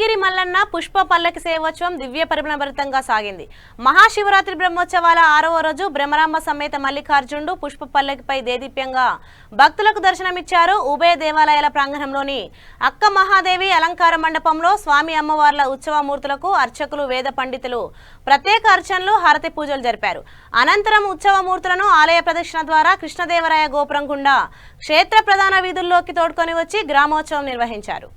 గిరి మల్లన్న పుష్ప పల్లకి సేవోత్సవం దివ్య పరిమళభరితంగా సాగింది. మహాశివరాత్రి బ్రహ్మోత్సవాల 6వ రోజు బ్రహ్మరాంబ సమేత మల్లికార్జునుడు పుష్ప పల్లకిపై దేదీప్యంగా భక్తులకు దర్శనమిచ్చారు. ఉభయ దేవాలయాల ప్రాంగణంలోని అక్క మహాదేవి అలంకార మండపంలో స్వామి అమ్మవార్ల ఉత్సవమూర్తులకు అర్చకులు వేద పండితులు ప్రత్యేక అర్చనలు హారతి పూజలు జరిపారు. అనంతరం ఉత్సవమూర్తులను ఆలయ ప్రదక్షిణ ద్వారా కృష్ణదేవరాయ గోపురం గుండా క్షేత్ర ప్రధాన వీధుల్లోకి తోడ్కొని వచ్చి గ్రామోత్సవం నిర్వహించారు.